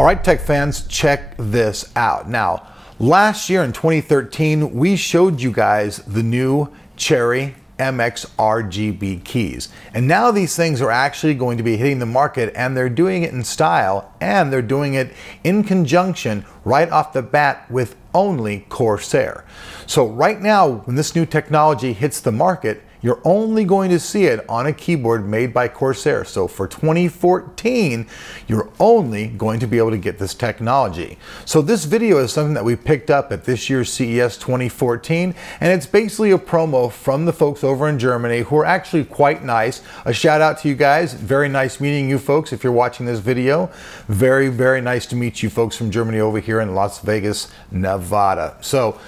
All right, tech fans, check this out. Now, last year in 2013, we showed you guys the new Cherry MX RGB keys. And now these things are actually going to be hitting the market, and they're doing it in style, and they're doing it in conjunction right off the bat with only Corsair. So right now, when this new technology hits the market, you're only going to see it on a keyboard made by Corsair. So for 2014, you're only going to be able to get this technology. So this video is something that we picked up at this year's CES 2014, and it's basically a promo from the folks over in Germany who are actually quite nice. A shout out to you guys. Very nice meeting you folks if you're watching this video. Very, very nice to meet you folks from Germany over here in Las Vegas, Nevada. So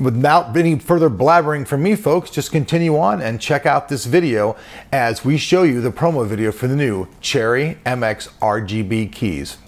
without any further blabbering from me, folks, just continue on and check out this video as we show you the promo video for the new Cherry MX RGB keys.